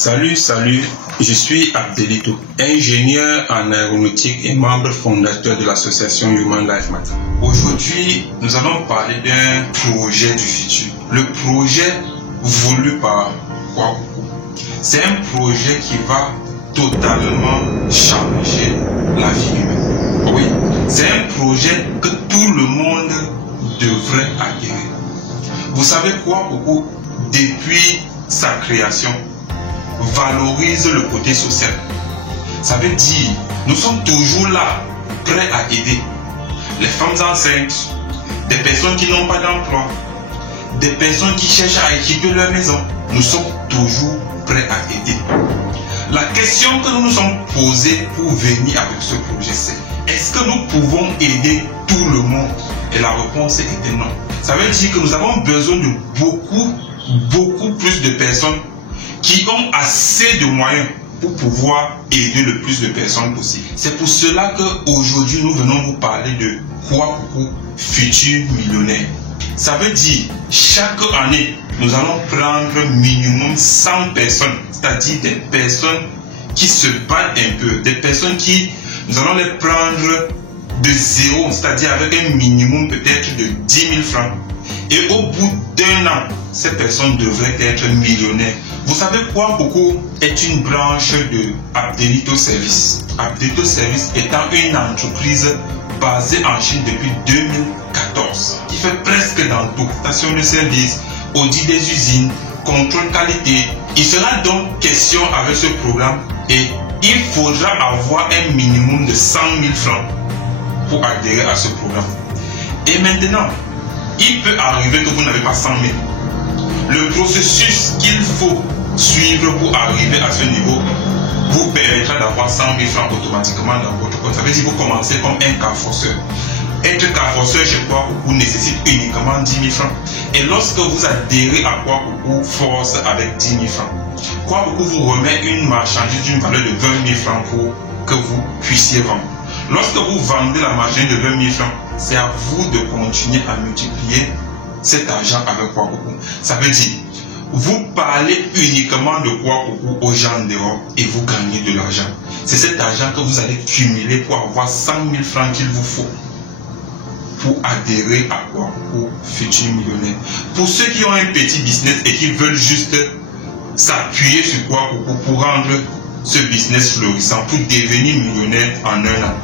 Salut, je suis Abdelito, ingénieur en aéronautique et membre fondateur de l'association Human Life Matter. Aujourd'hui, nous allons parler d'un projet du futur. Le projet voulu par Kwakuku. C'est un projet qui va totalement changer la vie humaine. Oui, c'est un projet que tout le monde devrait adhérer. Vous savez Kwakuku, depuis sa création, valorise le côté social. Ça veut dire, nous sommes toujours là, prêts à aider les femmes enceintes, des personnes qui n'ont pas d'emploi, des personnes qui cherchent à équiper leur maison. Nous sommes toujours prêts à aider. La question que nous nous sommes posée pour venir avec ce projet, c'est est-ce que nous pouvons aider tout le monde? Et la réponse était non. Ça veut dire que nous avons besoin de beaucoup plus de personnes qui ont assez de moyens pour pouvoir aider le plus de personnes possible. C'est pour cela qu'aujourd'hui, nous venons vous parler de Kwakuku Futur Millionnaire. Ça veut dire, chaque année, nous allons prendre minimum 100 personnes, c'est-à-dire des personnes qui se battent un peu, des personnes qui, nous allons les prendre de zéro, c'est-à-dire avec un minimum peut-être de 10 000 francs. Et au bout d'un an, ces personnes devraient être millionnaires. Vous savez Kwakuku est une branche de Abdelito Service. Abdelito Service étant une entreprise basée en Chine depuis 2014, qui fait presque dans tout, station de service, audit des usines, contrôle qualité. Il sera donc question avec ce programme et il faudra avoir un minimum de 100 000 francs pour adhérer à ce programme. Et maintenant, il peut arriver que vous n'avez pas 100 000. Le processus qu'il faut suivre pour arriver à ce niveau vous permettra d'avoir 100 000 francs automatiquement dans votre compte. Ça veut dire que vous commencez comme un carforceur. Être carforceur chez Kwakuku nécessite uniquement 10 000 francs. Et lorsque vous adhérez à Kwakuku Force avec 10 000 francs, Kwakuku vous remet une marchandise d'une valeur de 20 000 francs pour que vous puissiez vendre. Lorsque vous vendez la marchandise de 20 000 francs, c'est à vous de continuer à multiplier cet argent avec Kwakuku. Ça veut dire, vous parlez uniquement de Kwakuku aux gens dehors et vous gagnez de l'argent. C'est cet argent que vous allez cumuler pour avoir 100 000 francs qu'il vous faut pour adhérer à Kwakuku Futur Millionnaire. Pour ceux qui ont un petit business et qui veulent juste s'appuyer sur Kwakuku pour rendre ce business florissant, pour devenir millionnaire en un an.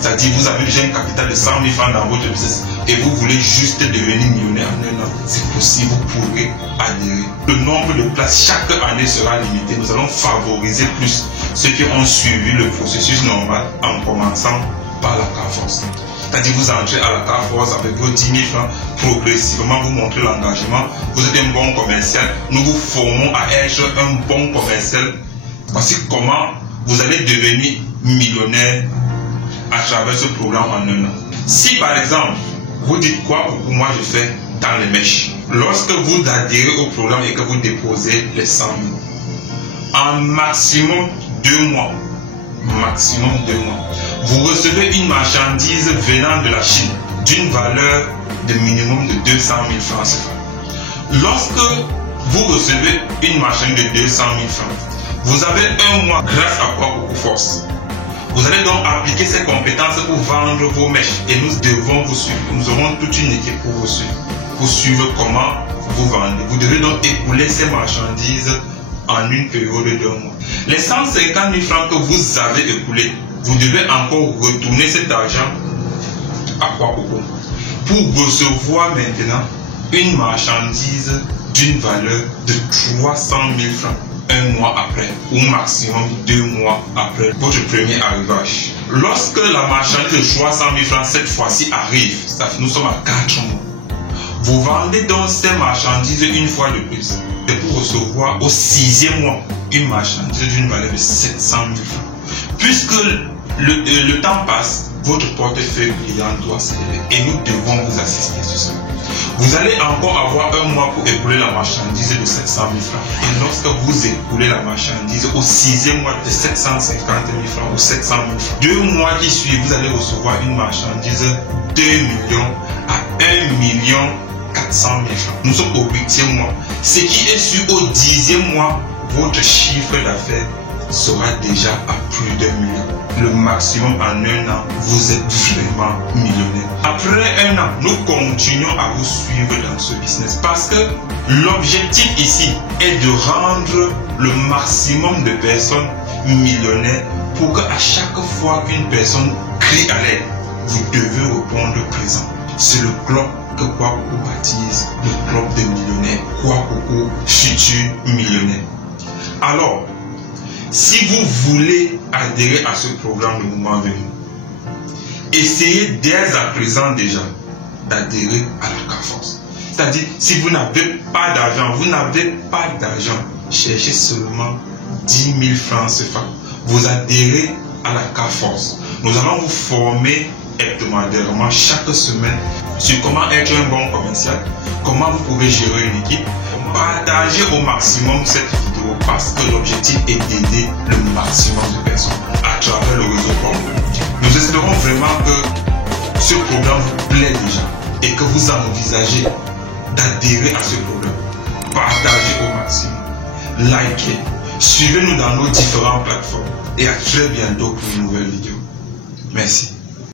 C'est-à-dire vous avez déjà un capital de 100 000 francs dans votre business et vous voulez juste devenir millionnaire en un an, c'est possible, vous pourrez adhérer. Le nombre de places chaque année sera limité. Nous allons favoriser plus ceux qui ont suivi le processus normal en commençant par la CAFORCE. C'est-à-dire vous entrez à la CAFORCE avec vos 10 000 francs, progressivement vous montrez l'engagement, vous êtes un bon commercial, nous vous formons à être un bon commercial. Voici comment vous allez devenir millionnaire à travers ce programme en un an. Si par exemple, vous dites quoi pour moi je fais dans les mèches, lorsque vous adhérez au programme et que vous déposez les 100 000, en maximum 2 mois, vous recevez une marchandise venant de la Chine d'une valeur de minimum de 200 000 francs CFA. Lorsque vous recevez une marchandise de 200 000 francs, vous avez un mois grâce à Kwakuku Force. Vous allez donc appliquer ces compétences pour vendre vos mèches et nous devons vous suivre. Nous aurons toute une équipe pour vous suivre. Pour suivre comment vous vendez. Vous devez donc écouler ces marchandises en une période de 2 mois. Les 150 000 francs que vous avez écoulés, vous devez encore retourner cet argent à Kwakuku pour recevoir maintenant une marchandise d'une valeur de 300 000 francs. Un mois après, ou maximum 2 mois après votre premier arrivage. Lorsque la marchandise de 300 000 francs cette fois-ci arrive, nous sommes à 4 mois. Vous vendez donc ces marchandises une fois de plus. Et pour recevoir au 6e mois une marchandise d'une valeur de 700 000 francs. Puisque le temps passe, votre portefeuille client doit s'élever et nous devons vous assister sur ça. Vous allez encore avoir un mois pour écouler la marchandise de 700 000 francs. Et lorsque vous écoulez la marchandise au 6e mois de 750 000 francs ou 700 000 francs, 2 mois qui suivent, vous allez recevoir une marchandise 2 millions à 1 400 000 francs. Nous sommes au 8e mois. Ce qui est sûr au 10e mois, votre chiffre d'affaires sera déjà à plus d'1 million. Le maximum en 1 an, vous êtes vraiment millionnaire. Après 1 an, nous continuons à vous suivre dans ce business parce que l'objectif ici est de rendre le maximum de personnes millionnaires pour qu'à chaque fois qu'une personne crie à l'aide, vous devez répondre présent. C'est le club que Kwakoko baptise le club des millionnaires. Kwakoko futur millionnaire. Alors, si vous voulez adhérer à ce programme de Moment Venu, essayez dès à présent déjà d'adhérer à la CAFORCE. C'est-à-dire, si vous n'avez pas d'argent, cherchez seulement 10 000 francs CFA. Vous adhérez à la CAFORCE. Nous allons vous former hebdomadairement chaque semaine sur comment être un bon commercial, comment vous pouvez gérer une équipe. Partagez au maximum cette vidéo parce que l'objectif est d'aider le maximum de personnes à travers le réseau POM. Nous espérons vraiment que ce programme vous plaît déjà et que vous envisagez d'adhérer à ce programme. Partagez au maximum, likez, suivez-nous dans nos différentes plateformes et à très bientôt pour une nouvelle vidéo. Merci.